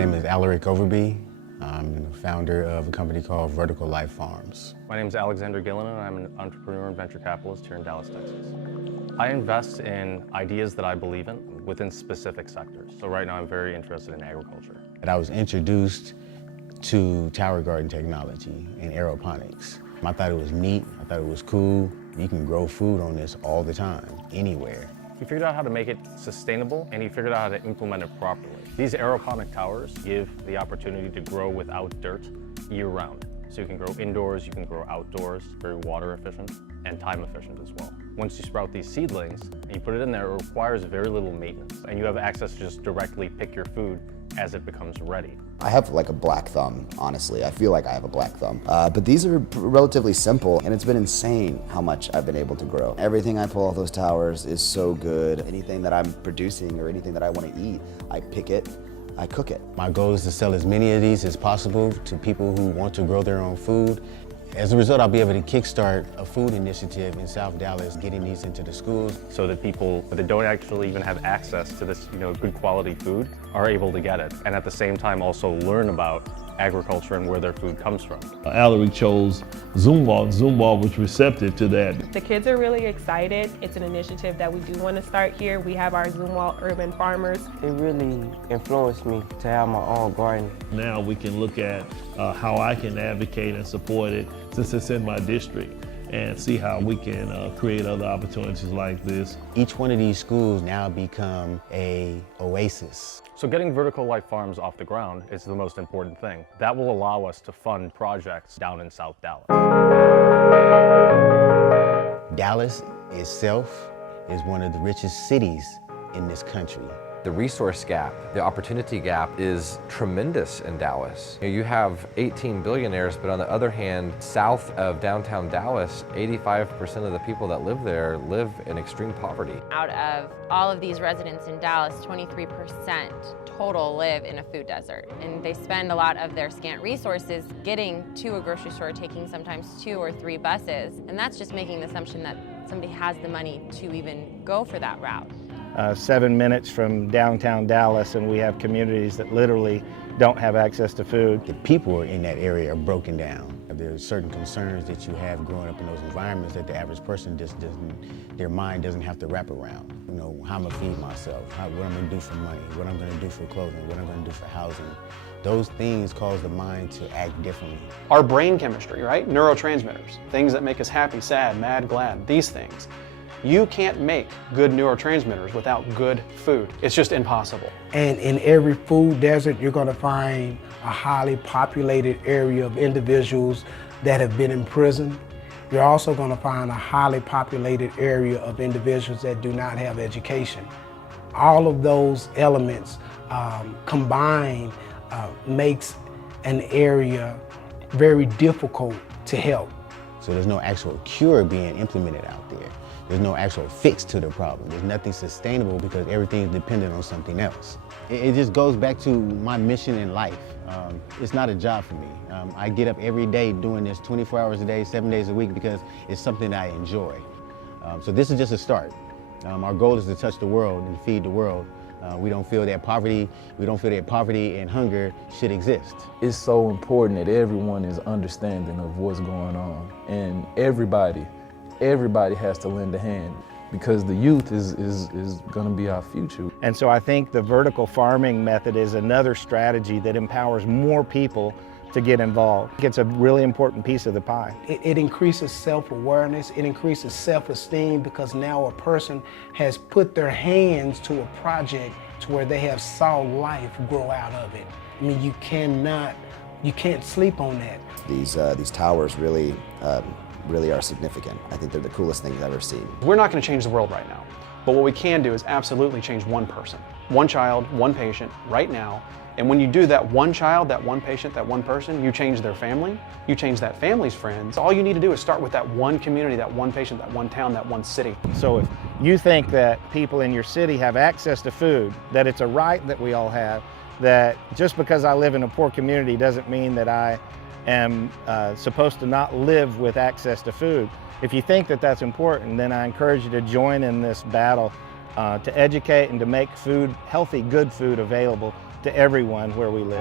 name is Alaric Overby. I'm the founder of a company called Vertical Life Farms. My name is Alexander Gillen, and I'm an entrepreneur and venture capitalist here in Dallas, Texas. I invest in ideas that I believe in within specific sectors. So right now I'm very interested in agriculture. And I was introduced to tower garden technology and aeroponics. I thought it was neat, I thought it was cool. You can grow food on this all the time, anywhere. He figured out how to make it sustainable, and he figured out how to implement it properly. These aeroponic towers give the opportunity to grow without dirt year-round. So you can grow indoors, you can grow outdoors, very water efficient and time efficient as well. Once you sprout these seedlings and you put it in there, it requires very little maintenance, and you have access to just directly pick your food as it becomes ready. I have like a black thumb, honestly. I feel like I have a black thumb. But these are relatively simple, and it's been insane how much I've been able to grow. Everything I pull off those towers is so good. Anything that I'm producing or anything that I want to eat, I pick it, I cook it. My goal is to sell as many of these as possible to people who want to grow their own food. As a result, I'll be able to kickstart a food initiative in South Dallas, getting these into the schools. So that people that don't actually even have access to this, good quality food are able to get it. And at the same time also learn about agriculture and where their food comes from. Alaric chose Zumwalt. Zumwalt was receptive to that. The kids are really excited. It's an initiative that we do want to start here. We have our Zumwalt urban farmers. It really influenced me to have my own garden. Now we can look at how I can advocate and support it since it's in my district, and see how we can create other opportunities like this. Each one of these schools now become an oasis. So getting Vertical Life Farms off the ground is the most important thing. That will allow us to fund projects down in South Dallas. Dallas itself is one of the richest cities in this country. The resource gap, the opportunity gap is tremendous in Dallas. You have 18 billionaires, but on the other hand, south of downtown Dallas, 85% of the people that live there live in extreme poverty. Out of all of these residents in Dallas, 23% total live in a food desert. And they spend a lot of their scant resources getting to a grocery store, taking sometimes 2 or 3 buses. And that's just making the assumption that somebody has the money to even go for that route. 7 minutes from downtown Dallas, and we have communities that literally don't have access to food. The people in that area are broken down. There are certain concerns that you have growing up in those environments that the average person just doesn't, their mind doesn't have to wrap around. How I'm gonna feed myself, what I'm gonna do for money, what I'm gonna do for clothing, what I'm gonna do for housing. Those things cause the mind to act differently. Our brain chemistry, right? Neurotransmitters, things that make us happy, sad, mad, glad, these things. You can't make good neurotransmitters without good food. It's just impossible. And in every food desert, you're going to find a highly populated area of individuals that have been in prison. You're also going to find a highly populated area of individuals that do not have education. All of those elements combined makes an area very difficult to help. So there's no actual cure being implemented out there. There's no actual fix to the problem. There's nothing sustainable because everything is dependent on something else. It just goes back to my mission in life. It's not a job for me. I get up every day doing this 24 hours a day, 7 days a week because it's something that I enjoy. So this is just a start. Our goal is to touch the world and feed the world. We don't feel that poverty and hunger should exist. It's so important that everyone is understanding of what's going on, and everybody has to lend a hand, because the youth is going to be our future. And so I think the vertical farming method is another strategy that empowers more people to get involved. It's a really important piece of the pie. It increases self-awareness, it increases self-esteem, because now a person has put their hands to a project to where they have saw life grow out of it. I mean, you can't sleep on that. These towers really are significant. I think they're the coolest things I've ever seen. We're not going to change the world right now, but what we can do is absolutely change one person, one child, one patient right now. And when you do that one child, that one patient, that one person, you change their family, you change that family's friends. All you need to do is start with that one community, that one patient, that one town, that one city. So if you think that people in your city have access to food, that it's a right that we all have, that just because I live in a poor community doesn't mean that I am supposed to not live with access to food. If you think that that's important, then I encourage you to join in this battle to educate and to make food, healthy, good food available to everyone where we live.